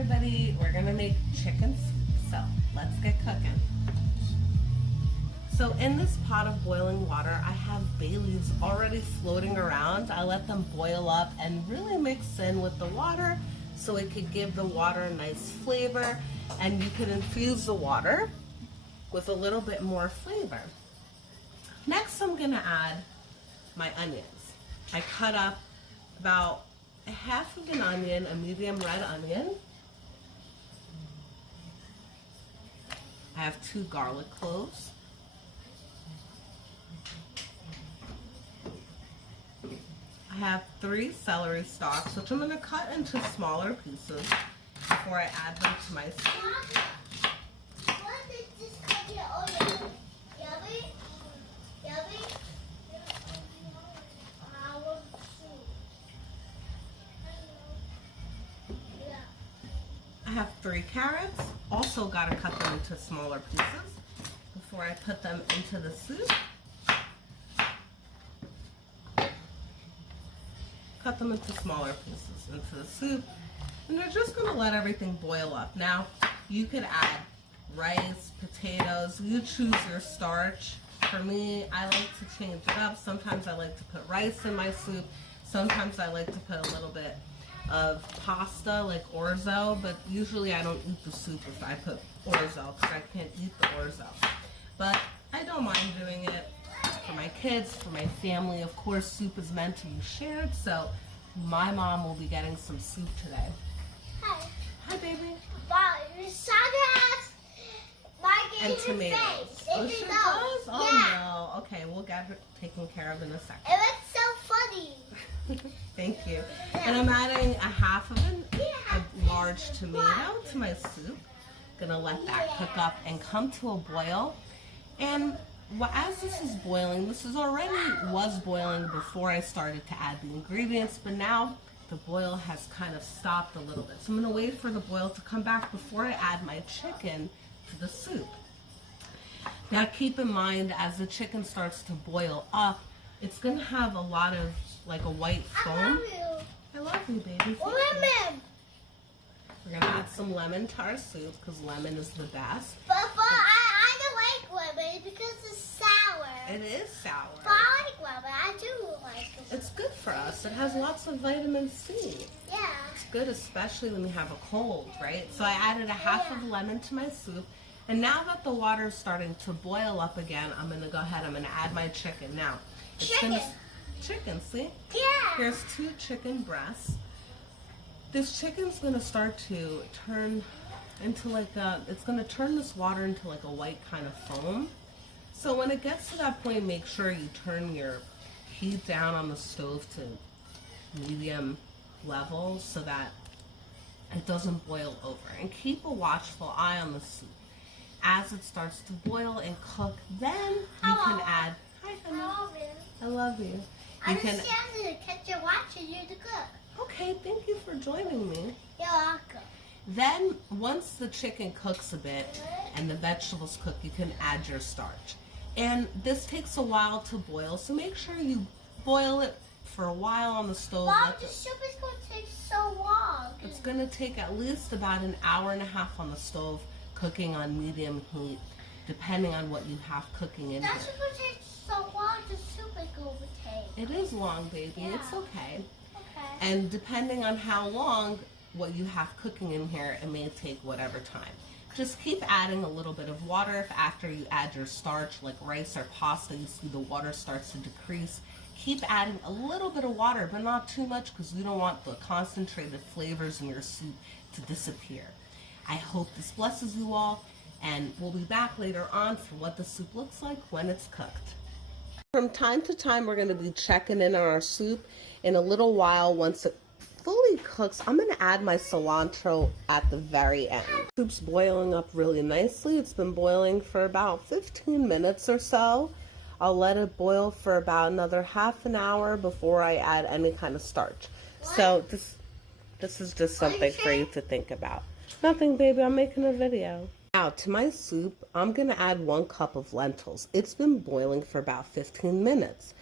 everybody, we're gonna make chicken soup, so let's get cooking. So in this pot of boiling water, I have bay leaves already floating around. I let them boil up and really mix in with the water so it could give the water a nice flavor, and you could infuse the water with a little bit more flavor. Next, I'm gonna add my onions. I cut up about a half of an onion, a medium red onion. I have 2 garlic cloves. I have 3 celery stalks, which I'm going to cut into smaller pieces before I add them to my soup. I have 3 carrots, also got to cut them into smaller pieces before I put them into the soup. Cut them into smaller pieces into the soup, and you're just going to let everything boil up. Now, you could add rice, potatoes, you choose your starch. For me, I like to change it up. Sometimes I like to put rice in my soup. Sometimes I like to put a little bit of pasta like orzo, but usually I don't eat the soup if I put orzo because I can't eat the orzo. But I don't mind doing it for my kids, for my family. Of course, soup is meant to be shared, so my mom will be getting some soup today. Hi. Hi, baby. And tomatoes. Oh, she does? Oh, no. Okay, we'll get her taken care of in a second. It was so funny. Thank you. And I'm adding a half of a large tomato to my soup. Gonna let that cook up and come to a boil. And as this is boiling, this is already was boiling before I started to add the ingredients, but now the boil has kind of stopped a little bit. So I'm gonna wait for the boil to come back before I add my chicken to the soup. Now keep in mind, as the chicken starts to boil up, it's gonna have a lot of like a white foam. I love you. I love you, baby. Lemon. We're gonna add some lemon to our soup because lemon is the best. But I don't like lemon because it's sour. It is sour. But I like lemon. I do like it. It's good for us. It has lots of vitamin C. Yeah. It's good, especially when you have a cold, right? So I added a half of lemon to my soup. And now that the water is starting to boil up again, I'm going to go ahead. I'm going to add my chicken. Now, chicken, see? Yeah. Here's 2 chicken breasts. This chicken's going to start to turn into it's going to turn this water into like a white kind of foam. So when it gets to that point, make sure you turn your heat down on the stove to medium level so that it doesn't boil over. And keep a watchful eye on the soup. As it starts to boil and cook, then you can add. Hi, honey. I love you. I'm just to catch your watch and you to cook. Okay, thank you for joining me. You're welcome. Then, once the chicken cooks a bit and the vegetables cook, you can add your starch. And this takes a while to boil, so make sure you boil it for a while on the stove. Mom, the soup is going to take so long. It's going to take at least about an hour and a half on the stove, cooking on medium heat, depending on what you have cooking in That's here. going to take so long. The soup is going to take. It is long, baby. Yeah. It's okay. Okay. And depending on how long what you have cooking in here, it may take whatever time. Just keep adding a little bit of water. If after you add your starch, like rice or pasta, you see the water starts to decrease, keep adding a little bit of water, but not too much because you don't want the concentrated flavors in your soup to disappear. I hope this blesses you all, and we'll be back later on for what the soup looks like when it's cooked. From time to time, we're going to be checking in on our soup. In a little while, once it fully cooks, I'm going to add my cilantro at the very end. Soup's boiling up really nicely. It's been boiling for about 15 minutes or so. I'll let it boil for about another half an hour before I add any kind of starch. So this is just something for you to think about. Nothing, baby. I'm making a video. Now, to my soup, I'm going to add 1 cup of lentils. It's been boiling for about 15 minutes.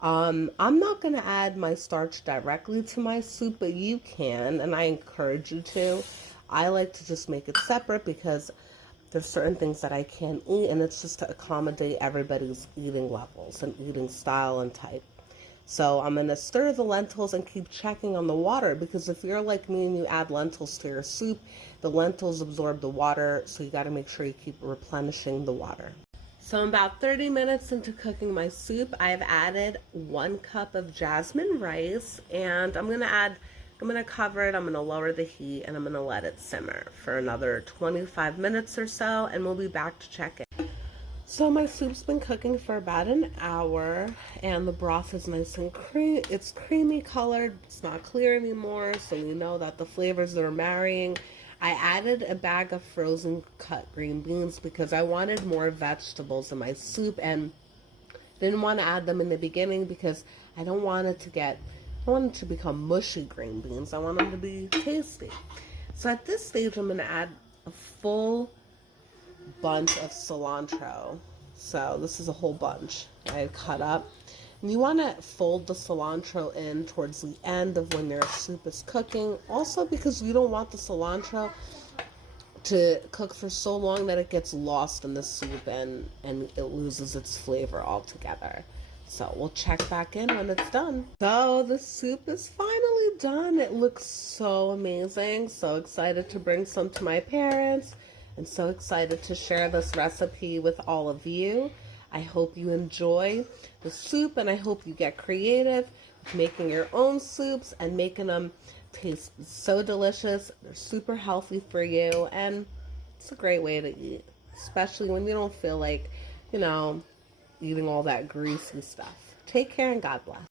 I'm not going to add my starch directly to my soup, but you can, and I encourage you to. I like to just make it separate because there's certain things that I can't eat, and it's just to accommodate everybody's eating levels and eating style and type. So I'm going to stir the lentils and keep checking on the water, because if you're like me and you add lentils to your soup, the lentils absorb the water, so you got to make sure you keep replenishing the water. So I'm about 30 minutes into cooking my soup. I've added 1 cup of jasmine rice, and I'm going to cover it, I'm going to lower the heat, and I'm going to let it simmer for another 25 minutes or so, and we'll be back to check it. So my soup's been cooking for about an hour, and the broth is nice and it's creamy colored. It's not clear anymore, so you know that the flavors are marrying. I added a bag of frozen cut green beans because I wanted more vegetables in my soup, and didn't want to add them in the beginning because I don't want it to become mushy green beans. I want them to be tasty. So at this stage, I'm going to add a full bunch of cilantro. So this is a whole bunch I cut up. And you want to fold the cilantro in towards the end of when your soup is cooking. Also because you don't want the cilantro to cook for so long that it gets lost in the soup and it loses its flavor altogether. So we'll check back in when it's done. So the soup is finally done. It looks so amazing. So excited to bring some to my parents, and so excited to share this recipe with all of you. I hope you enjoy the soup, and I hope you get creative with making your own soups and making them taste so delicious. They're super healthy for you, and it's a great way to eat, especially when you don't feel like, eating all that greasy stuff. Take care and God bless.